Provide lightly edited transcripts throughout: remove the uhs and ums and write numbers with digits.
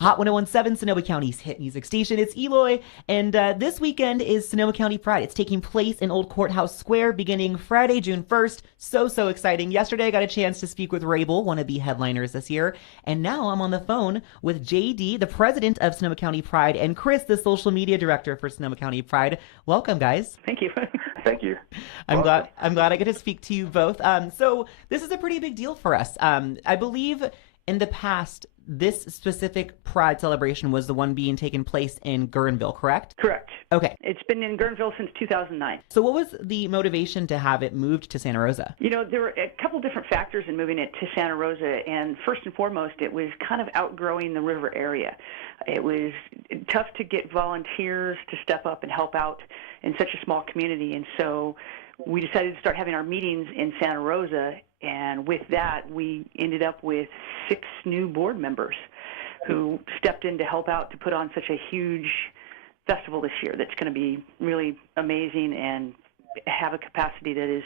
Hot 1017, Sonoma County's hit music station. It's Eloy, and this weekend is Sonoma County Pride. It's taking place in Old Courthouse Square beginning Friday, June 1st. So exciting. Yesterday, I got a chance to speak with Rabel, one of the headliners this year, and now I'm on the phone with JD, the president of Sonoma County Pride, and Chris, the social media director for Sonoma County Pride. Welcome, guys. Thank you. Thank you. I'm glad I get to speak to you both. So this is a pretty big deal for us. I believe in the past, this specific Pride celebration was the one being taken place in Guerneville, correct? Correct. Okay. It's been in Guerneville since 2009. So what was the motivation to have it moved to Santa Rosa? You know, there were a couple different factors in moving it to Santa Rosa, and first and foremost, it was kind of outgrowing the river area. It was tough to get volunteers to step up and help out in such a small community, and so we decided to start having our meetings in Santa Rosa, and with that, we ended up with 6 new board members who stepped in to help out to put on such a huge festival this year that's going to be really amazing and have a capacity that is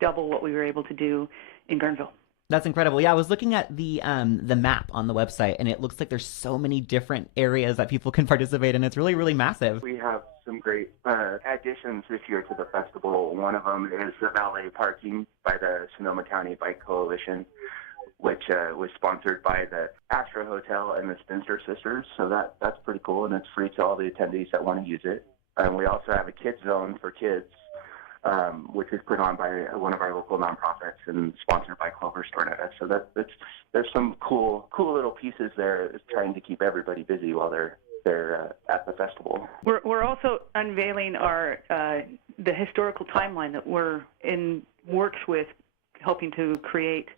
double what we were able to do in Guerneville. That's incredible. Yeah, I was looking at the map on the website, and it looks like there's so many different areas that people can participate in. It's really massive. We have some great additions this year to the festival. One of them is the valet parking by the Sonoma County Bike Coalition, which was sponsored by the Astro Hotel and the Spencer Sisters. So that's pretty cool, and it's free to all the attendees that want to use it. And we also have a kids zone for kids, which is put on by one of our local nonprofits and sponsored by Clover Stornetta. So there's some cool little pieces there, trying to keep everybody busy while they're at the festival. We're also unveiling our the historical timeline that we're in works with, helping to create,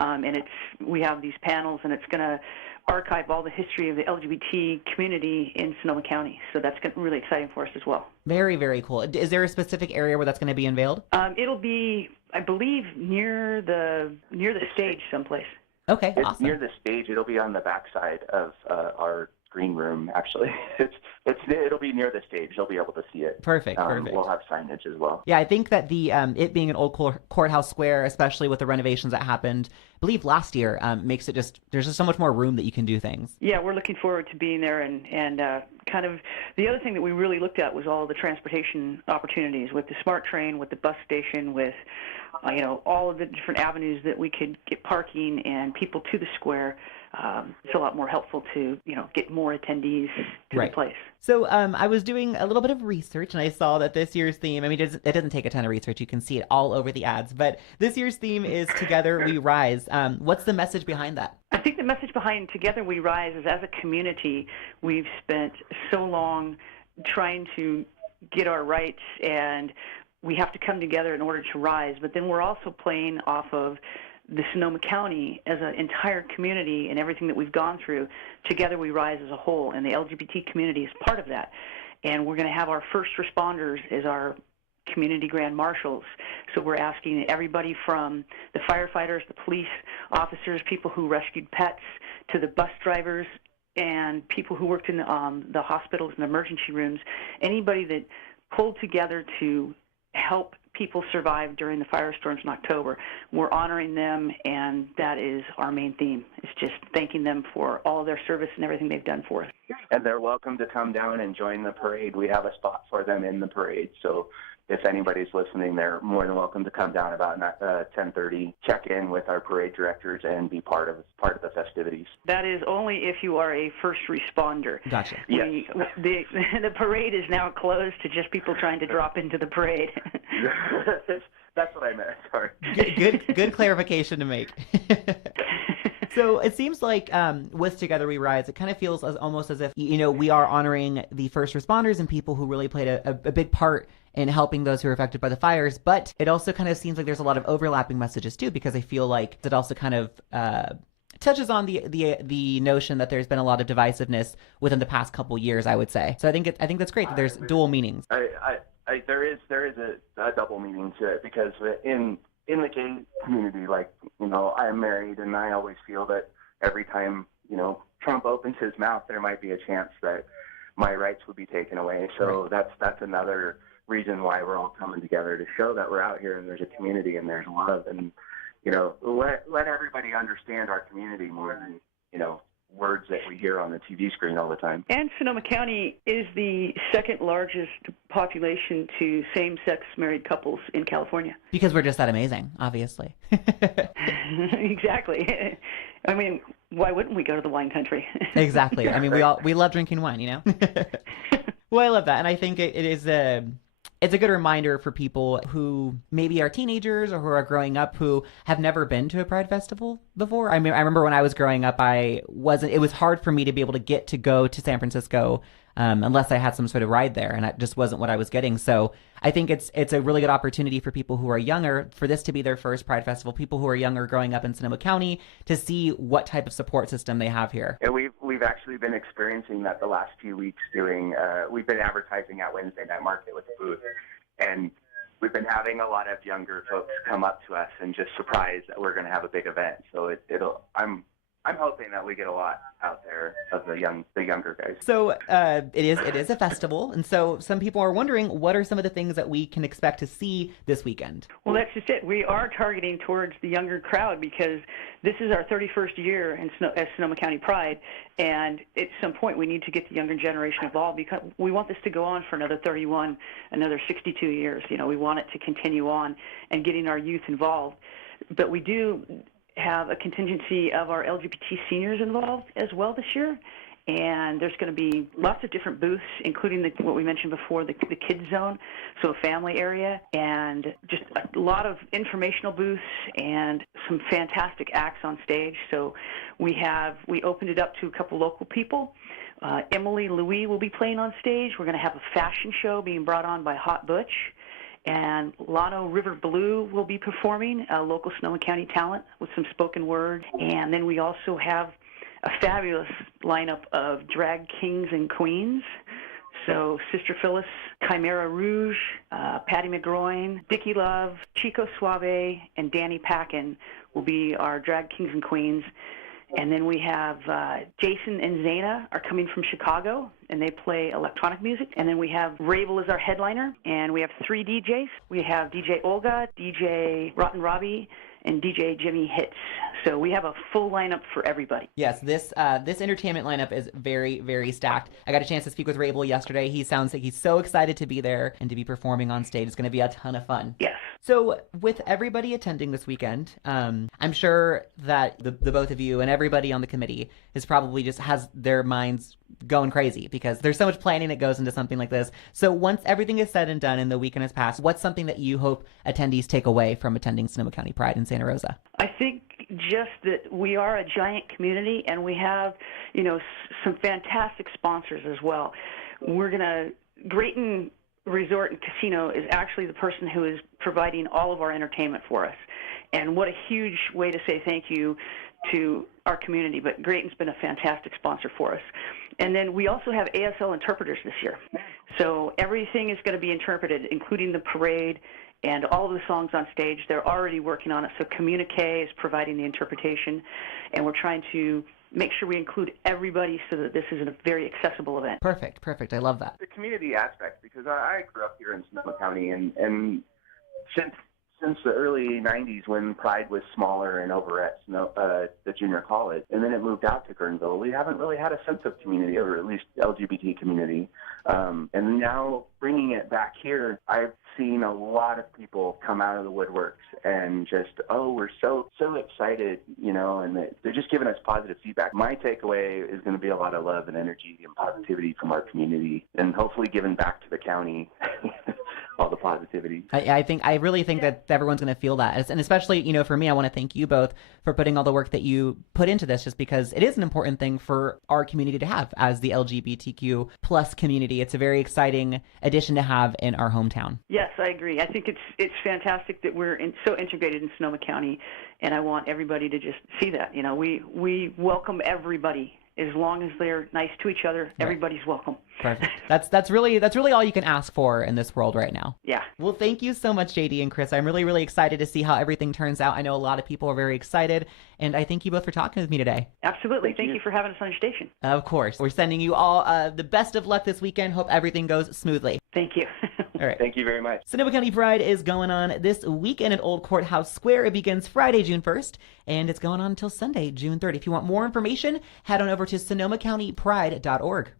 and we have these panels, and it's going to archive all the history of the LGBT community in Sonoma County. So that's really exciting for us as well. Very cool. Is there a specific area where that's going to be unveiled? It'll be, I believe, near the stage someplace. Okay, it's awesome. Near the stage. It'll be on the backside of our green room. Actually, it'll be near the stage. They'll be able to see it. Perfect. We'll have signage as well. Yeah, I think that the it being an old courthouse square, especially with the renovations that happened, I believe last year, makes it there's just so much more room that you can do things. Yeah, we're looking forward to being there, and kind of the other thing that we really looked at was all the transportation opportunities with the SMART train, with the bus station, with all of the different avenues that we could get parking and people to the square. It's a lot more helpful to, get more attendees to the place. So I was doing a little bit of research, and I saw that this year's theme, it doesn't take a ton of research. You can see it all over the ads. But this year's theme is Together We Rise. What's the message behind that? I think the message behind Together We Rise is, as a community, we've spent so long trying to get our rights, and we have to come together in order to rise. But then we're also playing off of the Sonoma County as an entire community and everything that we've gone through. Together we rise as a whole, and the LGBT community is part of that. And we're going to have our first responders as our community grand marshals. So we're asking everybody from the firefighters, the police officers, people who rescued pets, to the bus drivers and people who worked in the hospitals and emergency rooms, anybody that pulled together to help people survive during the firestorms in October. We're honoring them, and that is our main theme. It's just thanking them for all their service and everything they've done for us. And they're welcome to come down and join the parade. We have a spot for them in the parade, so if anybody's listening, they're more than welcome to come down about 10:30, check in with our parade directors, and be part of the festivities. That is only if you are a first responder. Gotcha. Yes. The parade is now closed to just people trying to drop into the parade. That's what I meant. Sorry. Good clarification to make. So it seems like with Together We Rise, it kind of feels almost as if we are honoring the first responders and people who really played a big part in helping those who are affected by the fires. But it also kind of seems like there's a lot of overlapping messages too, because I feel like it also kind of touches on the notion that there's been a lot of divisiveness within the past couple years, I would say. So I think that's great that there's dual meanings. There is a double meaning to it, because in the gay community, I am married, and I always feel that every time, Trump opens his mouth, there might be a chance that my rights would be taken away. So right. That's another reason why we're all coming together, to show that we're out here and there's a community and there's love, and, let everybody understand our community more than, words that we hear on the TV screen all the time. And Sonoma County is the second largest population to same-sex married couples in California. Because we're just that amazing, obviously. Exactly. I mean, why wouldn't we go to the wine country? Exactly. I mean, we love drinking wine, you know? Well, I love that. And I think it is it's a good reminder for people who maybe are teenagers or who are growing up who have never been to a Pride Festival before. I mean, I remember when I was growing up, it was hard for me to be able to go to San Francisco unless I had some sort of ride there, and that just wasn't what I was getting. So I think it's a really good opportunity for people who are younger, for this to be their first Pride Festival, people who are younger growing up in Sonoma County, to see what type of support system they have here. Yeah, we've actually been experiencing that the last few weeks we've been advertising at Wednesday Night Market with the booth, and we've been having a lot of younger folks come up to us and just surprised that we're going to have a big event. So I'm hoping that we get a lot out there of the younger guys. So it is a festival, and so some people are wondering, what are some of the things that we can expect to see this weekend? Well, that's just it. We are targeting towards the younger crowd because this is our 31st year as Sonoma County Pride, and at some point we need to get the younger generation involved because we want this to go on for another 31, another 62 years. You know, we want it to continue on and getting our youth involved. But we do have a contingency of our LGBT seniors involved as well this year, and there's going to be lots of different booths, including what we mentioned before, the kids zone, so a family area, and just a lot of informational booths and some fantastic acts on stage. So we opened it up to a couple local people. Emily Louis will be playing on stage. We're going to have a fashion show being brought on by Hot Butch. And Lano River Blue will be performing, a local Sonoma County talent with some spoken word. And then we also have a fabulous lineup of drag kings and queens. So Sister Phyllis, Chimera Rouge, Patty McGroin, Dickie Love, Chico Suave, and Danny Packin will be our drag kings and queens. And then we have Jason and Zaina are coming from Chicago, and they play electronic music. And then we have Rabel as our headliner, and we have 3 DJs. We have DJ Olga, DJ Rotten Robbie, and DJ Jimmy Hits. So we have a full lineup for everybody. Yes, this entertainment lineup is very, very stacked. I got a chance to speak with Rabel yesterday. He sounds like he's so excited to be there and to be performing on stage. It's going to be a ton of fun. Yes. So with everybody attending this weekend, I'm sure that the both of you and everybody on the committee is probably just has their minds going crazy because there's so much planning that goes into something like this. So once everything is said and done and the weekend has passed, what's something that you hope attendees take away from attending Sonoma County Pride in Santa Rosa? I think just that we are a giant community and we have, some fantastic sponsors as well. Grayton Resort and Casino is actually the person who is providing all of our entertainment for us. And what a huge way to say thank you to our community. But Grayton's been a fantastic sponsor for us. And then we also have ASL interpreters this year. So everything is going to be interpreted, including the parade and all of the songs on stage. They're already working on it. So Communique is providing the interpretation, and we're trying to make sure we include everybody so that this is a very accessible event. Perfect. I love that. The community aspect, because I grew up here in Sonoma County, and since the early 90s when Pride was smaller and over at the junior college, and then it moved out to Guerneville, we haven't really had a sense of community, or at least LGBT community. And now bringing it back here, I've seen a lot of people come out of the woodworks and just, we're so excited, and they're just giving us positive feedback. My takeaway is going to be a lot of love and energy and positivity from our community, and hopefully giving back to the county all the positivity. I really think that everyone's going to feel that. And especially, for me, I want to thank you both for putting all the work that you put into this, just because it is an important thing for our community to have as the LGBTQ plus community. It's a very exciting addition to have in our hometown. Yes, I agree. I think it's fantastic that we're so integrated in Sonoma County, and I want everybody to just see that. We welcome everybody. As long as they're nice to each other, everybody's welcome. Perfect. That's really all you can ask for in this world right now. Yeah. Well, thank you so much, JD and Chris. I'm really, really excited to see how everything turns out. I know a lot of people are very excited, and I thank you both for talking with me today. Absolutely. Thank you for having us on your station. Of course. We're sending you all the best of luck this weekend. Hope everything goes smoothly. Thank you. All right. Thank you very much. Sonoma County Pride is going on this weekend at Old Courthouse Square. It begins Friday, June 1st, and it's going on until Sunday, June 3rd. If you want more information, head on over to sonomacountypride.org.